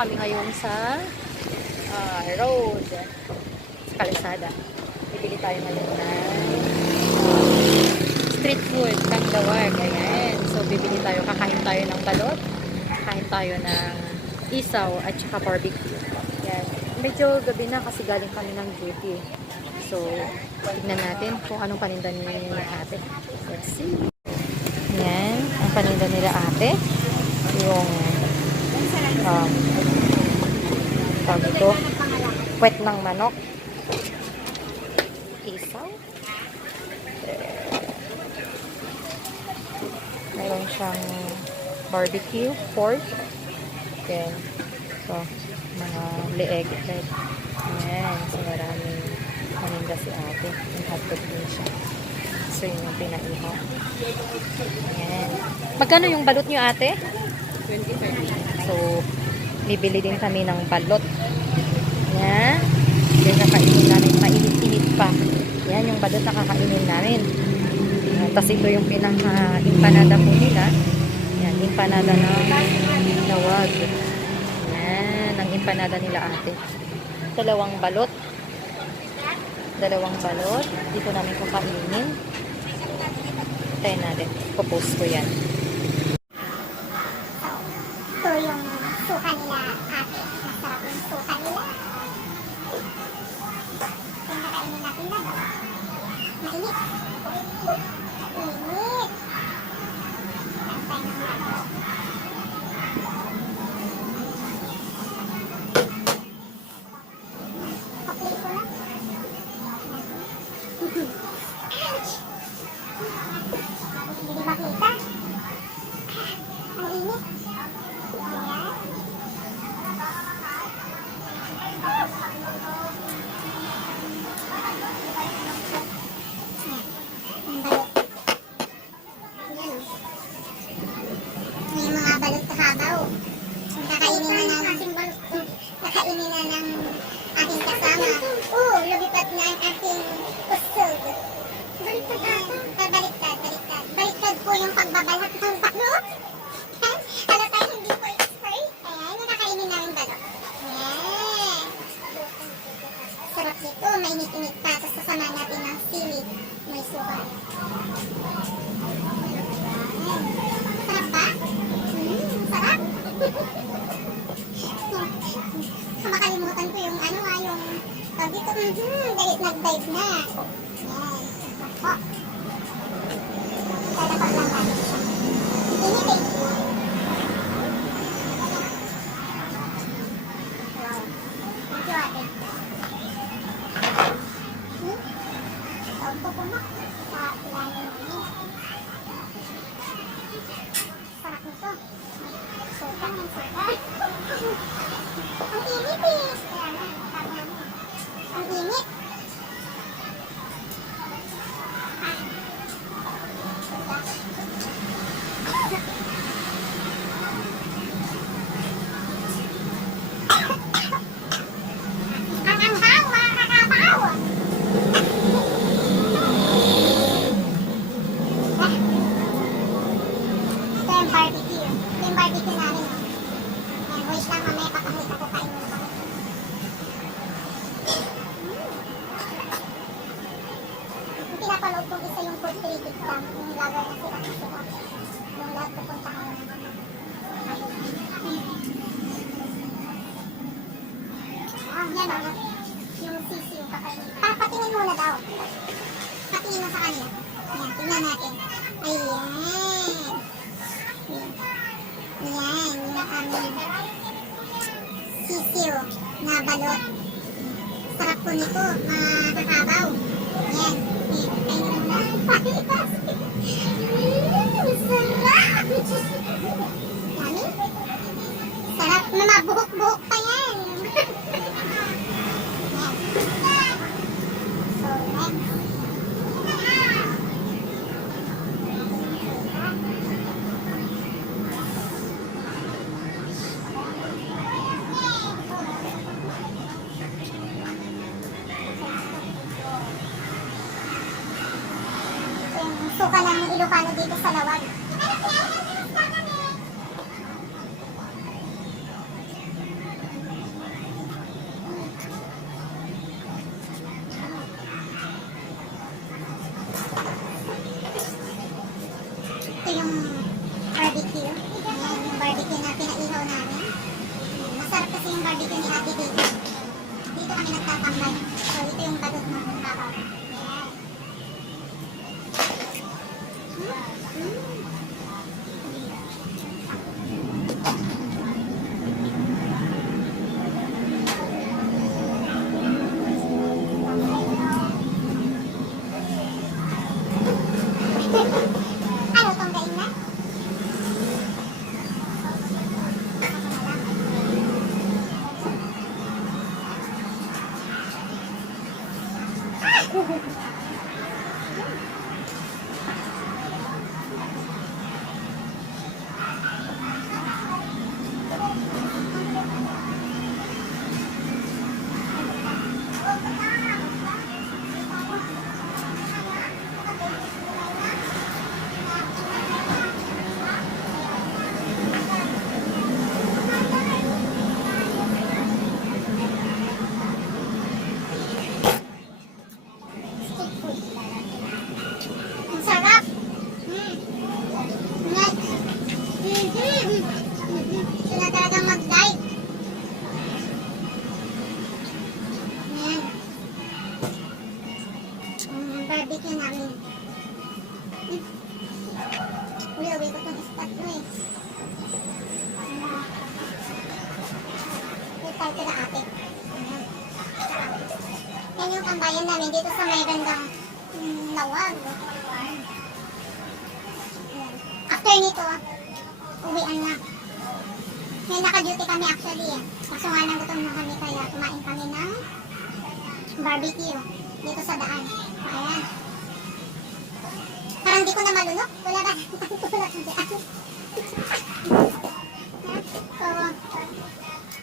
kami ngayon sa road. Sa Kalsada. Bibili tayo ngayon ng street food, Tanggawag. Ayan. So, bibili tayo. Kakain tayo ng balot. Kakain tayo ng isaw at saka barbecue. Ayan. Medyo gabi na kasi galing kami ng duty. So, tignan natin kung anong paninda ni ate. Let's see. Ayan. Ang paninda nila ate. Yung tawag ito, puwet ng manok, isaw, mayroon siyang barbecue, pork, then, so, mga leeg. Ayan, so maraming paninda si ate. Yung hotdog din siya. So, yun yung pinaihaw. Ayan. Magkano yung balot nyo ate? 25. So, bibili din kami ng balot. Yan. Yan, kakainin namin. Mainit-init pa. Yan, yung balot na kakainin namin. Tapos ito yung pinaka-empanada po nila. Yan, empanada ng Tawag. Yan, ang empanada nila ate. Dalawang balot. Dito namin kakainin. Tayo natin. Popost ko yan. Ito yung suka nila ate. Masarap yung suka nila. Kung nakainin natin na ba? Mainit. Mainit. Tantay ng lahat. Kapli ko na. Ouch! Hindi makita. Ang init. May mga balot sa habaw. Kakainin na ng aking kasama. Lumipat na ang aking kusog. Baliktad. Baliktad po yung pagbabalat ng balot. Alam tayo hindi po expert. Ayan, nakakainin namin balot. Ayan. Sarap nito. May init-init pa. Tapos kasama natin ng sili. May suka. Sarap ba? Sarap. Makalimutan ko yung yung tawag dito. Galit nag-dive na. Ayan. Ako. Lalapag lang natin siya. Init eh. Wow. Thank you ate. Tawag ko po na. Sa ilalim ng sarap nito. Suka ng suka. Ang init eh. Ang init. Ang anghang mga kakabaw. Ito yung barbecue. Ito yung barbecue namin. Ayan, wait lang mamaya papakita ko kain mo kami. Yung pinapanood kong isa yung portrated cam, yung vlogger na sila. Yung lahat pupunta kayo. Yan o. Yung sisiw kakainin. Patingin muna daw. Patingin mo sa kanila. Ayan, tingnan natin. Ayan. Ayan, yung aming sisiw na balot. Sarap po nito, makakabaw. Ayan. Ayun na muna. Sarap! Dami? Sarap na mabuhok-buhok pa yan. So, next. Suka ng Ilocano dito sa Lawag. barbecue ni Ate dito. Dito kami nagtatambay. So, ito yung balot ng babaw. Ayan. Ano tong kain na? Street food. Ang sarap! Next. Ito na talagang mag-dive. Ayan. Barbecue namin. Uwi ko itong ispat mo eh. Wait tayo kila ate. Ayan. Yan yung tambayan namin dito sa may gandang lawag. Ayan. After nito, uwian na. May naka-duty kami actually eh. Kaso nga nagutom na kami kaya kumain kami ng barbecue dito sa daan. Ayan. Parang di ko na malunok. Wala ba? Tulad sa daan.